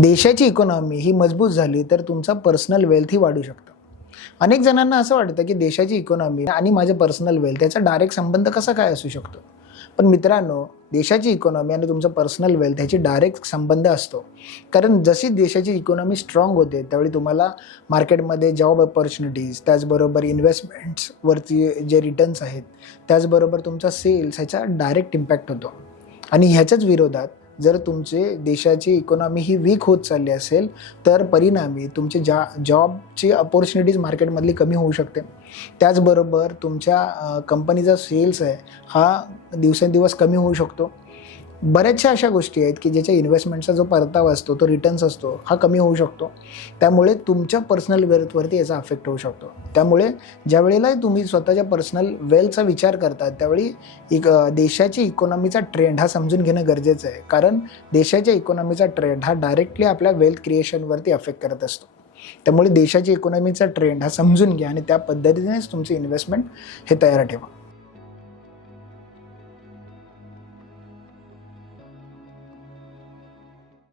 देशाची इकॉनॉमी ही मजबूत झाली तर तुमचा पर्सनल वेल्थ ही वाढू शकतं. अनेक जणांना असं वाटतं की देशाची इकॉनॉमी आणि माझं पर्सनल वेल्थ याचा डायरेक्ट संबंध कसा काय असू शकतो. पण मित्रांनो, देशाची इकॉनॉमी आणि तुमचं पर्सनल वेल्थ ह्याची डायरेक्ट संबंध असतो. कारण जशी देशाची इकॉनॉमी स्ट्रॉंग होते त्यावेळी तुम्हाला मार्केटमध्ये जॉब ऑपॉर्च्युनिटीज, त्याचबरोबर इन्व्हेस्टमेंट्सवरती जे रिटर्न्स आहेत, त्याचबरोबर तुमचा सेल्स ह्याचा डायरेक्ट इम्पॅक्ट होतो. आणि ह्याच्याच विरोधात जर तुमचे देशाची इकॉनॉमी ही वीक होत चालली असेल तर परिणामी तुमचे जॉबची अपॉर्च्युनिटीज मार्केटमधली कमी होऊ शकते. त्याचबरोबर तुमच्या कंपनीचा सेल्स आहे हा दिवसेंदिवस कमी होऊ शकतो. बऱ्याचशा अशा गोष्टी आहेत की ज्याच्या इन्व्हेस्टमेंटचा जो परतावा असतो, तो रिटर्न्स असतो, हा कमी होऊ शकतो. त्यामुळे तुमच्या पर्सनल वेल्थवरती याचा अफेक्ट होऊ शकतो. त्यामुळे ज्या वेळेला तुम्ही स्वतःच्या पर्सनल वेल्थचा विचार करता त्यावेळी देशाची इकॉनॉमीचा ट्रेंड हा समजून घेणं गरजेचं आहे. कारण देशाच्या इकॉनॉमीचा ट्रेंड हा डायरेक्टली आपल्या वेल्थ क्रिएशनवरती अफेक्ट करत असतो. त्यामुळे देशाची इकॉनॉमीचा ट्रेंड हा समजून घ्या आणि त्या पद्धतीनेच तुमची इन्व्हेस्टमेंट हे तयार ठेवा.